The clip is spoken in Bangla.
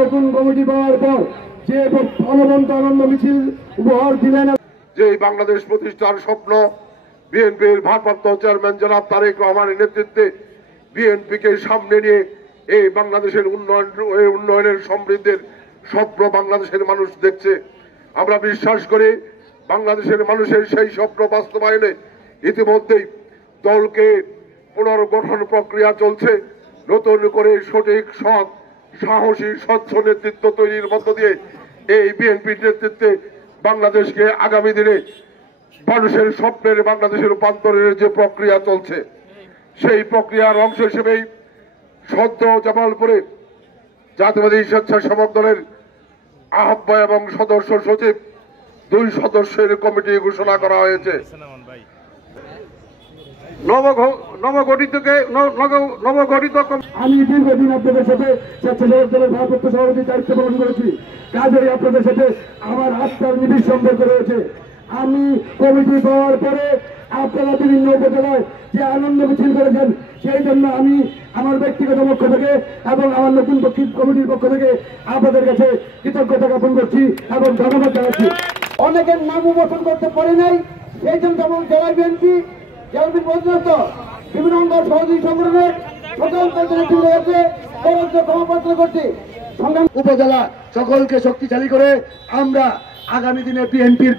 নতুন কমিটি পাওয়ার পর যে ফলবন্ত আনন্দ মিছিল উপহার দিলেন, যে বাংলাদেশ প্রতিষ্ঠার স্বপ্ন বিএনপির ভারপ্রাপ্ত চেয়ারম্যান জনাব তারেক রহমানের নেতৃত্বে বিএনপিকে সামনে নিয়ে এই বাংলাদেশের উন্নয়নের সমৃদ্ধির স্বপ্ন বাংলাদেশের মানুষ দেখছে। আমরা বিশ্বাস করি বাংলাদেশের মানুষের সেই স্বপ্ন বাস্তবায়নে ইতিমধ্যেই দলকে পুনর্গঠন প্রক্রিয়া চলছে। নতুন করে সঠিক সৎ সাহসী স্বচ্ছ নেতৃত্ব তৈরির মধ্য দিয়ে এই বিএনপির নেতৃত্বে বাংলাদেশকে আগামী দিনে মানুষের স্বপ্নের বাংলাদেশের রূপান্তরের যে প্রক্রিয়া চলছে সেই প্রক্রিয়ার অংশ হিসেবেই সদ্য জামালপুরে জাতীয়বাদী স্বেচ্ছাসেবক দলের আহ্বায়ক এবং সদস্য সচিব 2 সদস্যের কমিটি ঘোষণা করা হয়েছে। নবগঠিত আমি দীর্ঘদিন আপনাদের সাথে স্বেচ্ছাসেবক দলের ভারপ্রাপ্ত সভাপতির দায়িত্ব পালন করেছি, কাজেই আপনাদের সাথে আমার আত্মার নিবিড় সম্পর্ক রয়েছে। আমি কমিটি পাওয়ার পরে আপনারা বিভিন্ন উপজেলায় যে আনন্দ মিছিল করেছেন সেই জন্য আমি আমার ব্যক্তিগত পক্ষ থেকে এবং আমার নতুন কমিটির পক্ষ থেকে আপনাদের কাছে কৃতজ্ঞতা জ্ঞাপন করছি এবং ধন্যবাদ জানাচ্ছি। অনেকের নাম উন্মোচন করতে পারি নাই, সেই জন্য যেমন জেলা বিএনপি পর্যন্ত বিভিন্ন অঙ্গ সহযোগী সংগঠনের সকল ক্ষমা করছি। উপজেলা সকলকে শক্তিশালী করে আমরা আগামী দিনে বিএনপির